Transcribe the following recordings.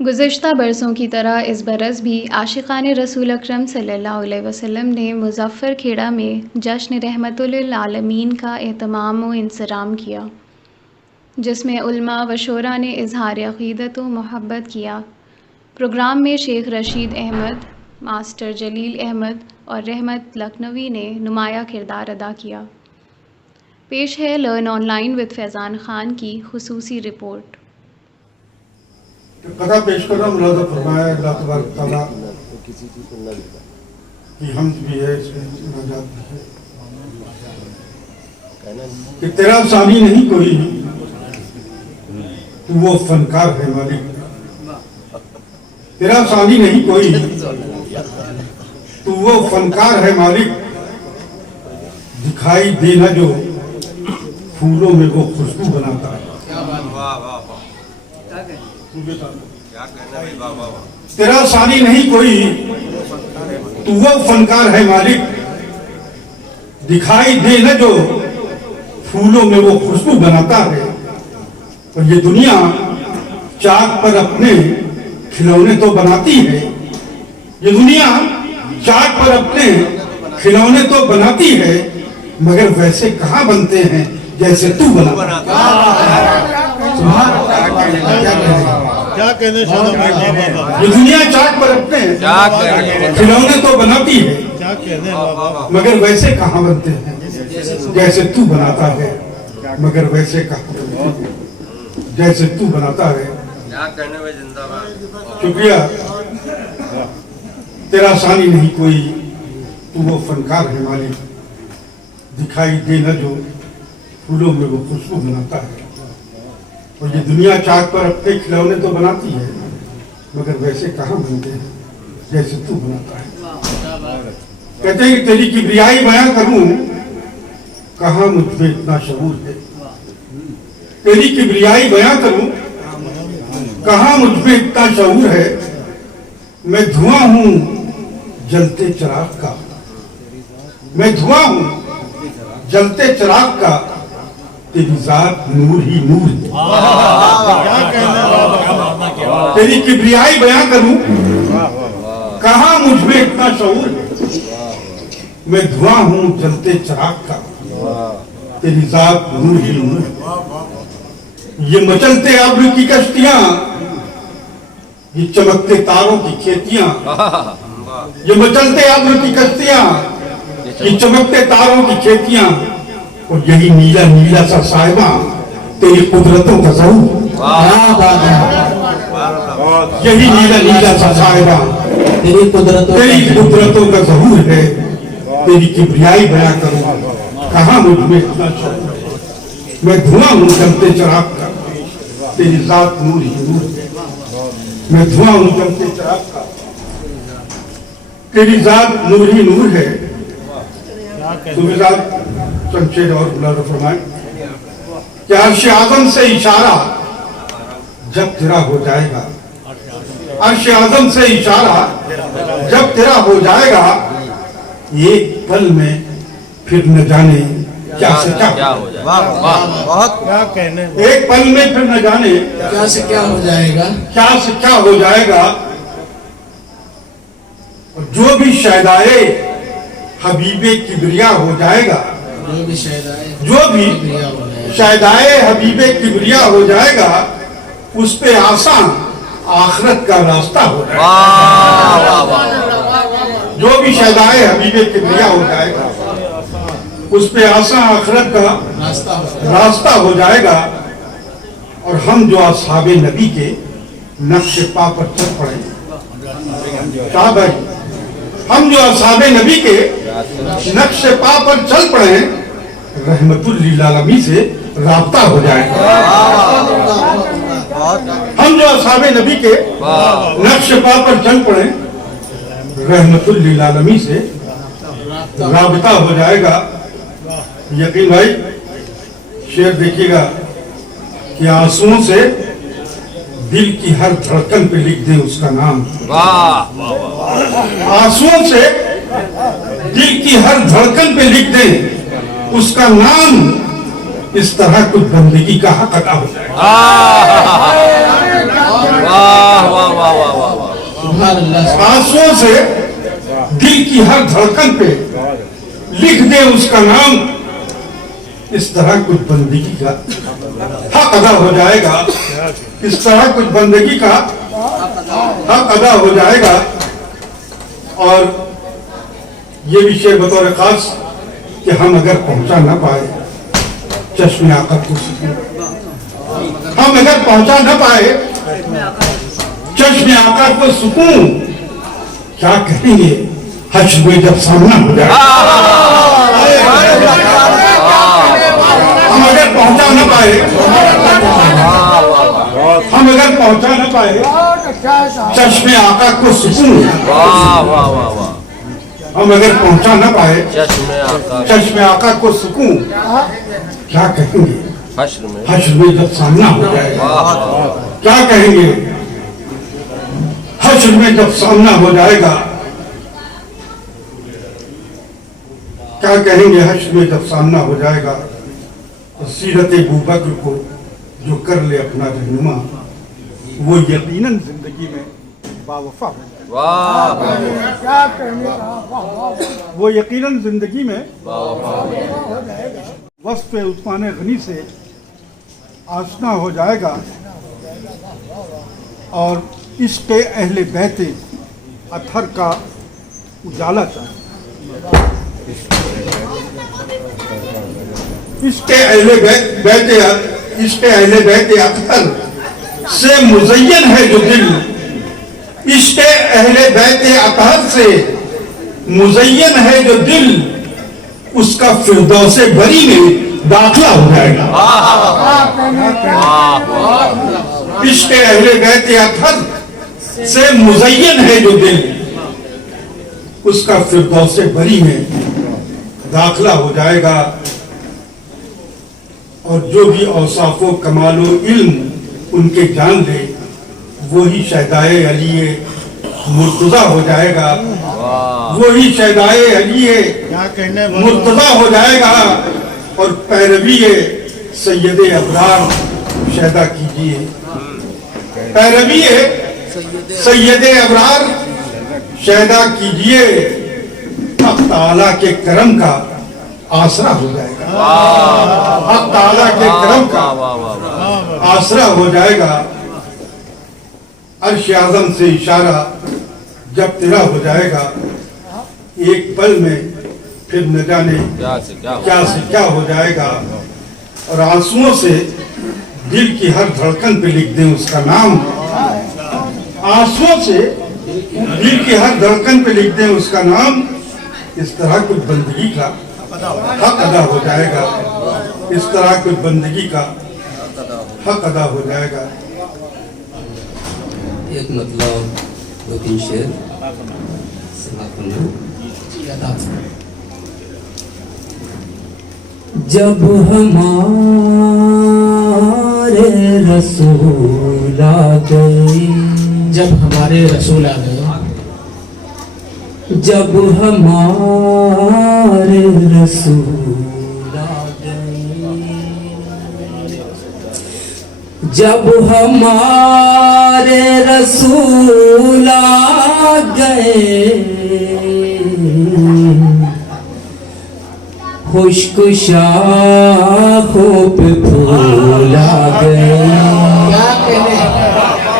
गुज़िश्ता बरसों की तरह इस बरस भी आशिक़ाने रसूल अकरम सल्लल्लाहु अलैहि वसल्लम ने मुज़फ़्फ़र खेड़ा में जश्न रहमतुल लिल आलमीन का एहतमाम व इंसराम किया, जिसमें उलमा व शोरा ने इज़हार अक़ीदत व मोहब्बत किया। प्रोग्राम में शेख रशीद अहमद, मास्टर जलील अहमद और रहमत लखनवी ने नुमाया किरदार अदा किया। पेश है learn online with Faizan Khan की ख़ुसूसी रिपोर्ट। कथा पेश कर रहा हूँ। मुलाज़ा फरमाया अल्लाह तबारक तआला की हमद भी है, इसमें मुनाजात भी है कि तेरा सानी नहीं कोई, तू वो फनकार है मालिक। तेरा सानी नहीं कोई, तू वो फनकार है मालिक। दिखाई देना जो फूलों में वो खुशबू बनाता है। तेरा सानी नहीं कोई, तू वो फनकार है मालिक। दिखाई दे न जो फूलों में वो खुशबू बनाता है। और ये दुनिया चाक पर अपने खिलौने तो बनाती है। ये दुनिया चाक पर अपने खिलौने तो बनाती है, मगर वैसे कहाँ बनते हैं जैसे तू बना। क्या कहने ये दुनिया चाक पर अपने खिलौने तो बनाती है, मगर वैसे कहाँ बनते हैं जैसे तू बनाता है। मगर वैसे कहाँ जैसे तू बनाता है। शुक्रिया। तेरा सानी नहीं कोई, तू वो फनकार है मालिक। दिखाई दे न जो फूलों में वो खुशबू बनाता है। और ये दुनिया चाक पर अपने खिलौने तो बनाती है, मगर वैसे कहाँ बनते हैं जैसे तू बनाता है। कहते हैं कि तेरी किब्रियाई बयां करूं, कहाँ मुझ में इतना शऊर है। तेरी किब्रियाई बयां करूं, कहाँ मुझ में इतना शऊर है। मैं धुआं हूं जलते चिराग का, मैं धुआं हूं जलते चिराग का। तेरी जात नूर ही नूर है। तेरी किब्रियाई बयां करूं, कहाँ मुझ में इतना शऊर है। मैं धुआं हूं जलते चिराग का, तेरी जात नूर ही नूर है। ये मचलते अब्र की कश्तियां, ये चमकते तारों की खेतियां। ये मचलते अब्र की कश्तियां, ये चमकते तारों की खेतियां। और यही नीला नीला सा साहिबा तेरी कुदरतों का ज़हूर। यही नीला नीला सा साहिबा तेरी कुदरतों का ज़हूर है। तेरी किब्रियाई बयां करूं, कहाँ मुझ में इतना शऊर है। मैं धुआं हूं जलते चिराग का, तेरी जात नूर ही नूर है। मैं धुआं हूं जलते चिराग का, तेरी जात नूर ही नूर है। चंचेर और मुलाज़ा फरमाए कि अर्श आज़म से इशारा जब तेरा हो जाएगा। अर्श आज़म से इशारा जब तेरा हो जाएगा। एक पल में फिर न जाने क्या से क्या हो जाएगा। बहुत क्या कहने। एक पल में फिर न जाने क्या से क्या हो जाएगा। क्या से क्या हो जाएगा। और जो भी शहदाए हबीबे किब्रिया हो जाएगा। जो भी शहदाए हबीबे किब्रिया हो जाएगा, उस पे आसान आखिरत का रास्ता हो जाएगा। जो भी शहदाए हबीबे किब्रिया हो जाएगा, उस पे आसान आखिरत का रास्ता हो जाएगा। और हम जो असहाबे नबी के नक्श पा पर चल पड़े। क्या भाई, हम जो असहाबे नबी के नक्श पा पर चल पड़े, रहमतुल लिल आलमीन से राब्ता हो जाएगा। हम जो असहाबे नबी के नक्श पा पर चल पड़े, रहमतुल लिल आलमीन से राब्ता हो जाएगा। यकीन भाई, शेर देखिएगा कि आंसुओं से दिल की हर धड़कन पे लिख दे उसका नाम। आंसुओं से दिल की हर धड़कन पे लिख दे उसका नाम। इस तरह कुछ बंदगी का हक अदा हो जाएगा। वाह वाह सुभान अल्लाह। आंसुओं से दिल की हर धड़कन पे लिख दे उसका नाम, इस तरह कुछ बंदगी का हक अदा हो जाएगा। इस तरह कुछ बंदगी का हक अदा हो जाएगा। और ये विषय बतौर खास कि हम अगर पहुंचा ना पाए चश्मे आका को सुकून, हम अगर पहुंचा ना पाए चश्मे आका को सुकून, क्या कहेंगे हश्र में जब सामना हो जाए। हम अगर पहुंचा ना पाए, हम अगर पहुंचा ना पाए चश्मे आका को सुकून, हम अगर पहुंचा ना पाए चश्मे आका को सुकून, क्या कहेंगे हश्र में जब सामना हो जाएगा। क्या कहेंगे हश्र में जब सामना हो जाएगा। क्या कहेंगे हश्र में जब सामना हो जाएगा। तो सीरत अबू बकर को जो कर ले अपना रहनुमा, वो यकीनन जिंदगी में बावफा हो जाएगा। वो यकीनन जिंदगी में वस्फ उस्मान गनी से आशना हो जाएगा और इश्क़ अहले बैत अतहर का उजाला चाहिए। इश्क़ अहले बैत अतहर से मुज़य्यन है जो दिल, इश्क़ अहले बैत अतहर से मुज़य्यन है जो दिल, उसका फिरदौसे बरी में दाखिला हो जाएगा। इश्क़ अहले बैत अतहर से मुज़य्यन है जो दिल, उसका फिरदौसे बरी में दाखिला हो जाएगा। और जो भी औसाफो कमालो इल्म उनके जान ले, वही शहदाए अली मुर्तज़ा हो जाएगा। वही शहदाए अली मुर्तज़ा हो जाएगा। और पैरवी सैयद अबरार शहदा कीजिए, पैरवी सैयद अबरार शहदा कीजिए, हक़ ताला के करम का आसरा हो जाएगा। हक़ ताला के करम का आसरा हो जाएगा। अर्श आज़म से इशारा जब तेरा हो जाएगा, एक पल में फिर न जाने क्या से क्या हो जाएगा। और आंसुओं से दिल की हर धड़कन पे लिख दें उसका नाम, आंसुओं से दिल की हर धड़कन पे लिख दें उसका नाम, इस तरह कुछ बंदगी का हक अदा हो जाएगा। इस तरह कुछ बंदगी का हक अदा हो जाएगा। एक मतलब 2-3 शेर जब हमारे रसूल आ गए, जब हमारे रसूल आ गए, जब हमारे रसूल आ गए, जब हमारे रसूल आ गए, खुश्क शाखों पे फूल आ गए। क्या कहने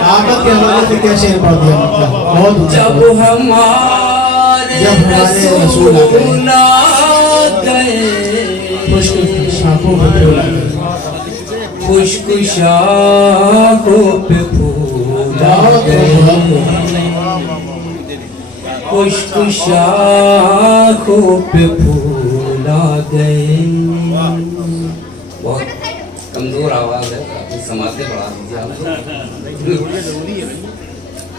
आमद के हवाले से क्या शेर पढ़ दिया, मतलब बहुत जब हमारे रसूल आ गए, खुश्क शाखों पे फूल आ गए, खुश्क शाखों पे फूल आ गए, खुश्क शाखों पे फूल आ गए। बहुत कमजोर आवाज है, काफी समाते बढ़ा दीजिए आप।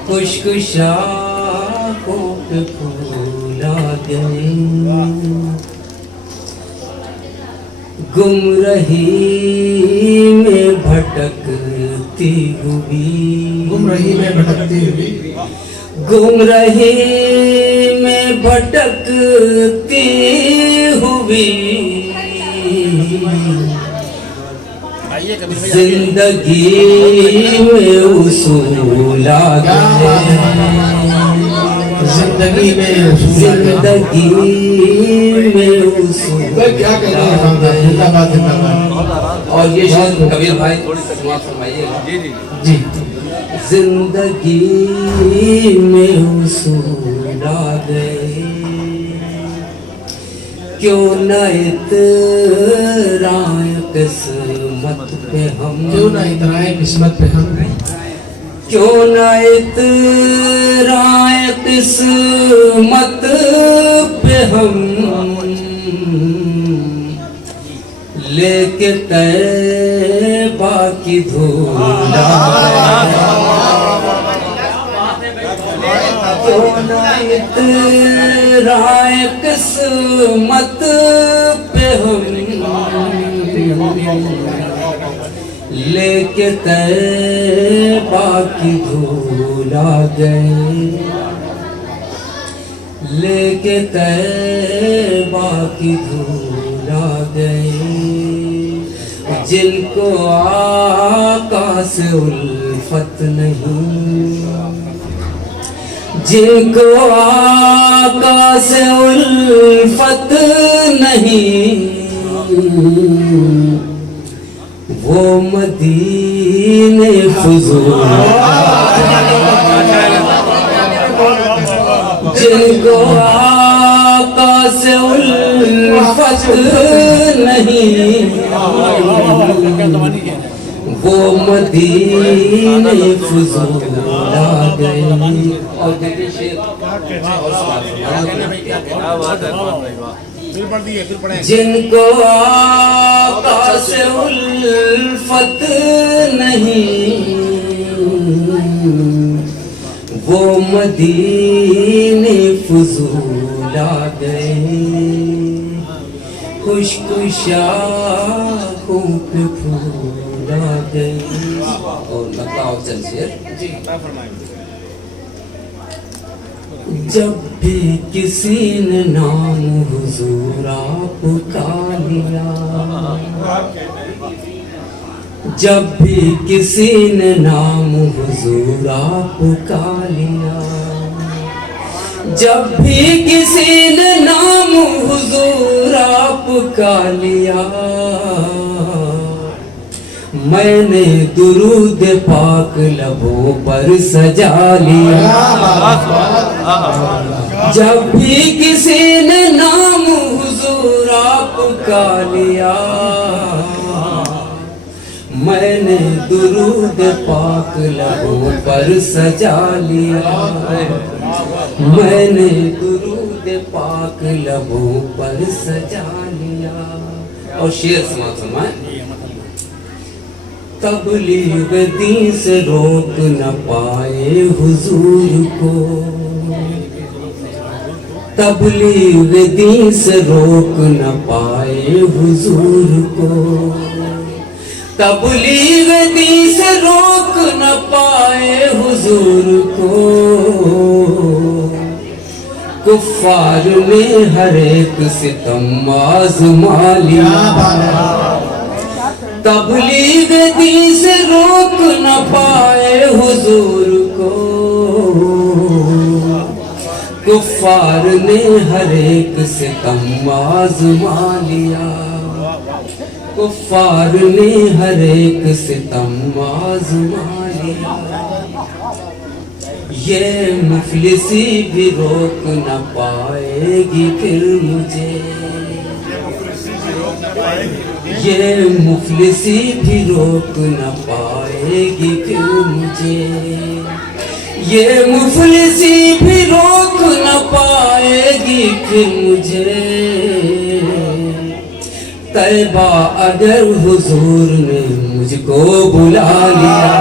खुश्क शाखों पे फूल आ गए, गुमरही में भटकती हुई, गुमराही में भटकती हुई, गुमराही में भटकती हुई, जिंदगी में उसूल आ गए, जिंदगी में जिंदगी में उसूल क्या कहते हैं जिंदाबाद जिंदाबाद। और ये शेर कबीर भाई समाप्त फरमाइएगा। जी जिंदगी में उसूल आ गए, क्यों न इतराए किस्मत पे हम, क्यों ना इतराए किस्मत पे हम, क्यों न इतराए किस्मत पे हम, लेके तैबा की धूल क्यों न इतराए किस्मत पे हम, लेके तैबा की धूल आ गए, लेके तैबा की धूल आ गए, जिनको आका से उल्फत नहीं, जिनको आका से उल्फत नहीं, वो मदीने फुजूल, जिनको आका से उल्फत नहीं, वो मदीने फुजूल आ गए। और देखिए शेर जिनको आका से उल्फत नहीं, वो मदीने फुजूल आ गए, खुशकुशाहों पे फूल आ गए। और बताओ चल शेर। जब भी किसी ने नाम हुजूर आपका लिया, जब भी किसी ने नाम हुजूर आपका लिया, जब भी किसी ने नाम हुजूर आपका लिया, मैंने दुरूद पाक लबों पर सजा लिया। जब भी किसी ने नाम हुजूर आपका लिया, मैंने दुरूद पाक लबों पर सजा लिया, मैंने दुरूद पाक लबों पर सजा लिया। और शेर समाप्त फरमाएं। तबलीग दीन से रोक न पाए हुजूर को, तबलीग दीन से रोक न पाए हुजूर को, तबलीग दीन से रोक न पाए हुजूर को, कुफ्फार ने हर एक सितम आज़मा लिया। तबलीग दीन से रोक न पाए हुजूर को, कुफ्फार ने हर एक सितम आज़मा लिया, कुफ्फार ने हर एक सितम आज़मा लिया। ये मुफलिसी भी रोक न पाएगी फिर मुझे, ये मुफलिसी भी रोक न पाएगी फिर मुझे, ये मुफलिसी भी रोक न पाएगी फिर मुझे। तैबा अगर हुजूर ने मुझको बुला लिया,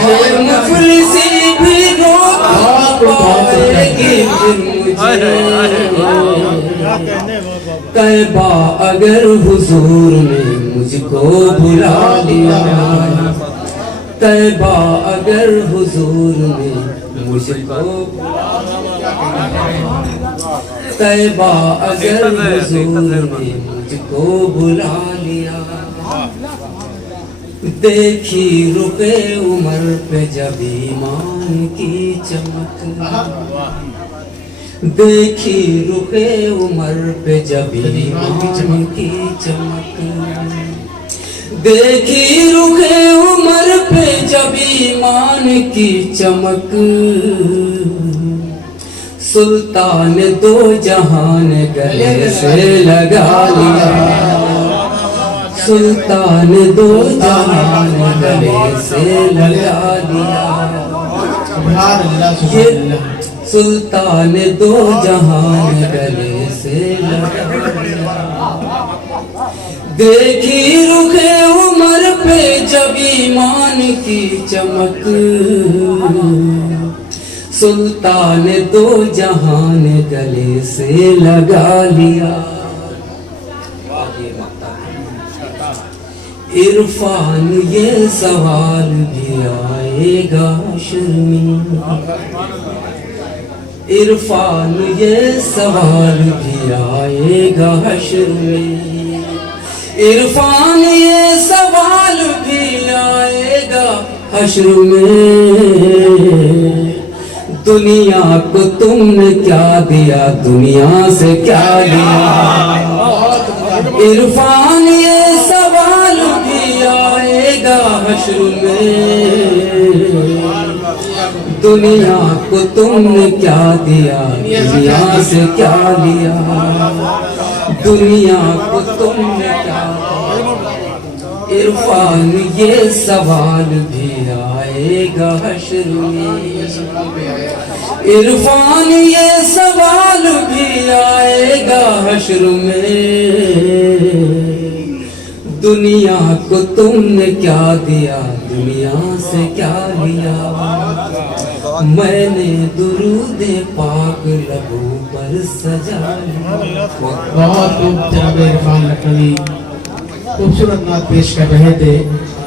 ये मुफलिसी भी रोक न पाएगी फिर मुझे। तैबा अगर हुजूर ने मुझको बुला लिया, तैबा अगर हुजूर ने मुझको, तैबा अगर हुजूर ने मुझको बुला लिया, देखी रुके उमर पे जब ईमान की चमक, देखी रुके उमर पे जब ईमान की चमक, देखी रुके उमर पे जब ईमान की चमक, सुल्तान दो जहान गले से लगा लिया, सुल्तान दो जहान गले से लगा लिया, ये सुल्तान दो जहान गले से लगा लिया। देखी रुखे उमर पे जब ईमान की चमक, सुल्तान दो जहान गले से लगा लिया। इरफान ये सवाल भी आएगा हश्र में, इरफान ये सवाल भी आएगा हश्र में, इरफान ये सवाल भी आएगा हश्र में। दुनिया को तुमने क्या दिया, दुनिया से क्या लिया, इरफान ये सवाल भी आएगा हश्र में। दुनिया को तुमने क्या दिया, दुनिया से क्या लिया, दुनिया को तुमने क्या दिया, इरफान ये सवाल भी आएगा हश्र में, इरफान ये सवाल भी आएगा हश्र में। दुनिया को तुमने क्या दिया, दुनिया से क्या लिया, मैंने दुरूद पाक लबों पर सजा लिया। बहुत खूब जनाब इरफान लखनवी खूबसूरत नात पेश कर रहे थे।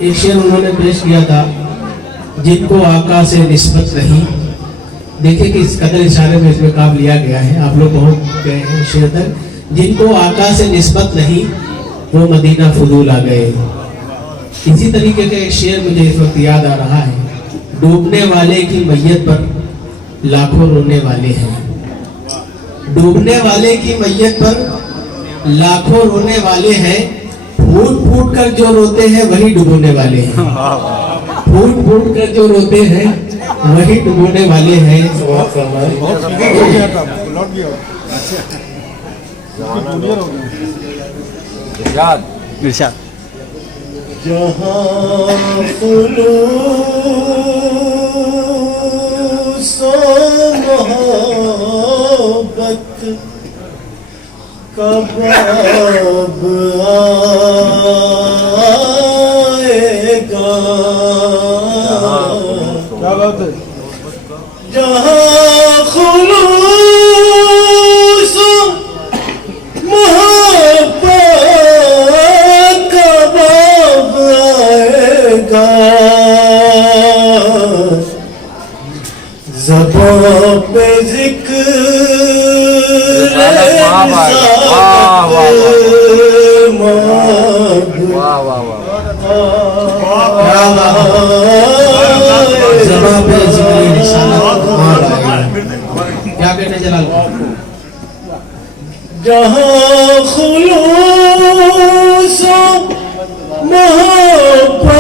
एक शेर उन्होंने पेश किया था, जिनको आका से निस्बत नहीं। देखिए कि इस कदर इशारे में इसमें काम लिया गया है, आप लोग बहुत गए हैं शेर तक। जिनको आका से निस्बत नहीं वो मदीना फुजूल आ गए। इसी तरीके का एक शेर मुझे इस वक्त याद आ रहा है, डूबने वाले की मैयत पर लाखों रोने वाले हैं, डूबने वाले की मैयत पर लाखों रोने वाले हैं, फूट फूट कर जो रोते हैं वही डुबोने वाले हैं, फूट फूट कर जो रोते हैं वही डुबोने वाले हैं। इरशाद जहाँ खुलूस मोहब्बत का बाब आएगा, क्या बात है, जहाँ खुलूस मोहब्बत का बाब आएगा, ज़बां पे ज़िक्र ज़बां पे ज़िक्र रिसालत क्या कहने जलाल, जहाँ खुलूस मोहब्बत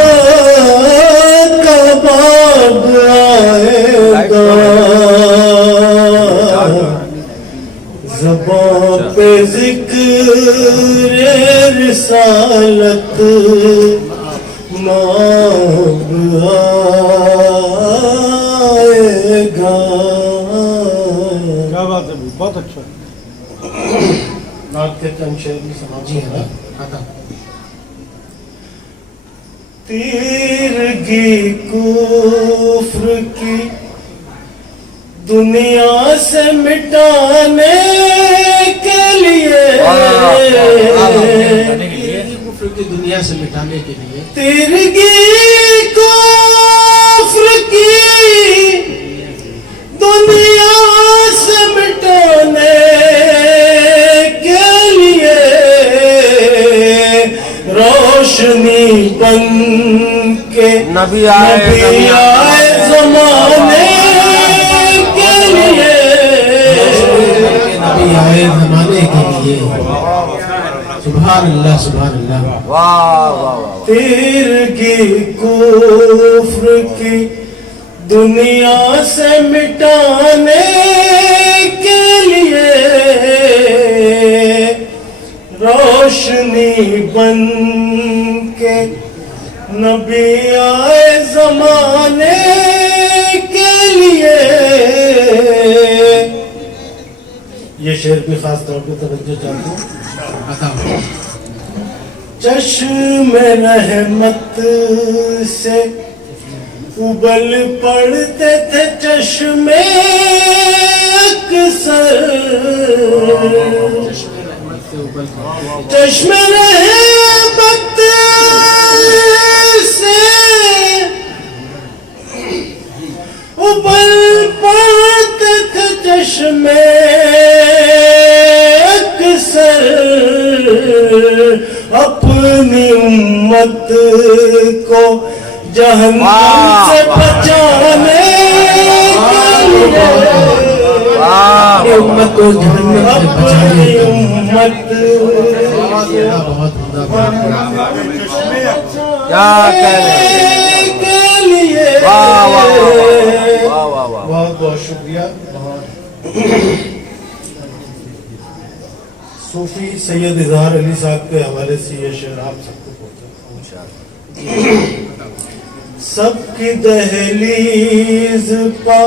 का बाब आएगा, ज़बां पे ज़िक्र रिसालत नाब आएगा। क्या बात है, बहुत अच्छा। नाथ के चंद शेर की समाजी है ना। तीरगी कुफ्र की दुनिया से मिटाने के लिए, कुफ्र की दुनिया से मिटाने के लिए, तीरगी कुफ्र की दुनिया से मिटाने के लिए रोशनी बन नबी आए जमाने के लिए, नबी आए जमाने के लिए। सुभान अल्लाह सुभान अल्लाह। वाह वाह वाह। तिरगी कुफ्र की दुनिया से मिटाने के लिए, रोशनी बन के नबी आए जमाने के लिए। ये शेर भी खास तौर पे तवज्जो चाहता हूँ। चश्मे रहमत से उबल पड़ते थे चश्मे अक्सर, चश्मे रहमत से उबल पड़ते थे चश्मे अक्सर, अपनी उम्मत को जहन्नम से बचाने के लिए, उम्मत को जहन्नम से बचाने अपनी उम्मत क्या कह रहे के लिए। वाह वाह वाह वाह वाह। बहुत बहुत शुक्रिया। सूफी सैयद इजहार अली साहब के हवाले से ये शेर आप सबको पहुंचा। सबकी दहलीज पा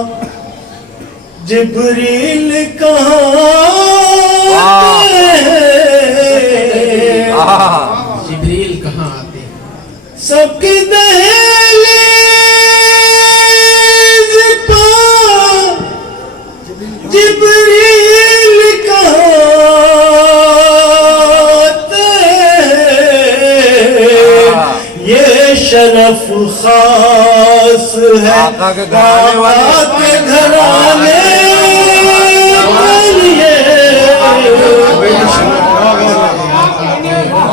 जिब्रील कहाँ आते हैं, जिब्रील कहाँ आते हैं। सबकी दहलीज पा जिब्रील कहाँ आते हैं, ये शरफ खास है आका के घराने वाले। आका के घराने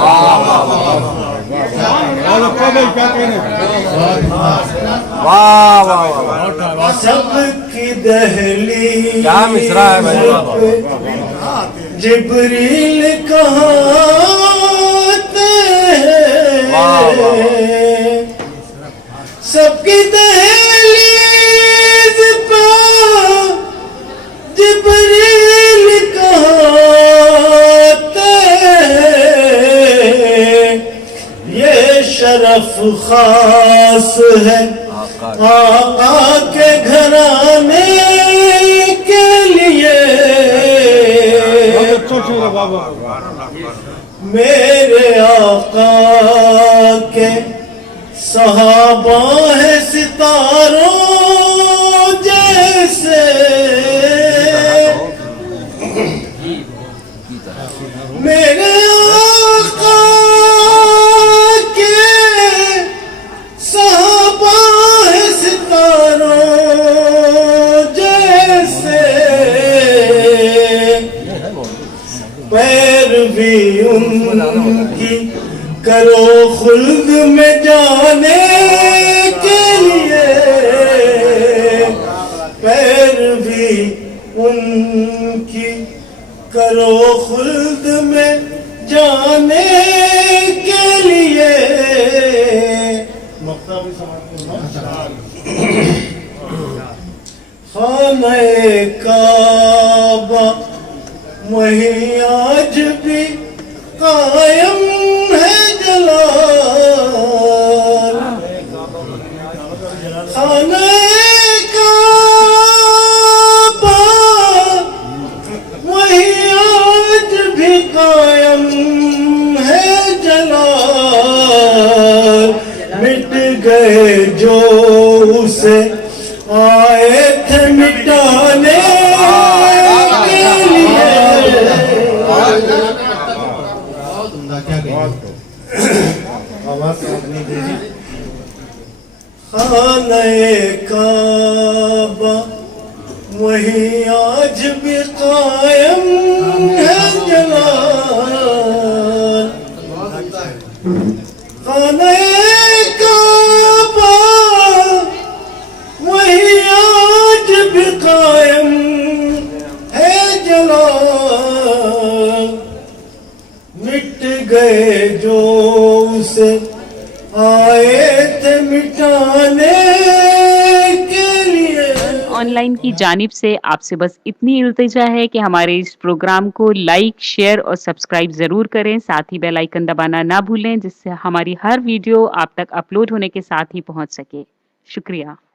के लिए। वाह वाह वाह। सबकी दहली क्या मिसरा है भाई। जिब्रील कहाँ आते हैं, सबकी दहलीज पे जिब्रील कहाँ आते हैं, ये शरफ खास है आका के घराने के लिए। मेरे आका के सहाबा है सितारों जैसे, मेरे आका के सहाबा है सितारों जैसे, पैरवी उनकी करो खुल्द में जाने के लिए, पैरवी उनकी करो खुल्द में जाने के लिए। खाने काबा वहीं आज भी कायम है जलाल, खाने काबा वहीं आज भी कायम है जलाल, मिट गए जो उसे आए थे मिटाने के लिए। खाने काबा वहीं आज भी कायम है जलाल, खाने काबा गए जो उसे आए थे मिटाने के लिए। ऑनलाइन की जानिब से आपसे बस इतनी इल्तिजा है कि हमारे इस प्रोग्राम को लाइक, शेयर और सब्सक्राइब जरूर करें। साथ ही बेल आइकन दबाना ना भूलें, जिससे हमारी हर वीडियो आप तक अपलोड होने के साथ ही पहुंच सके। शुक्रिया।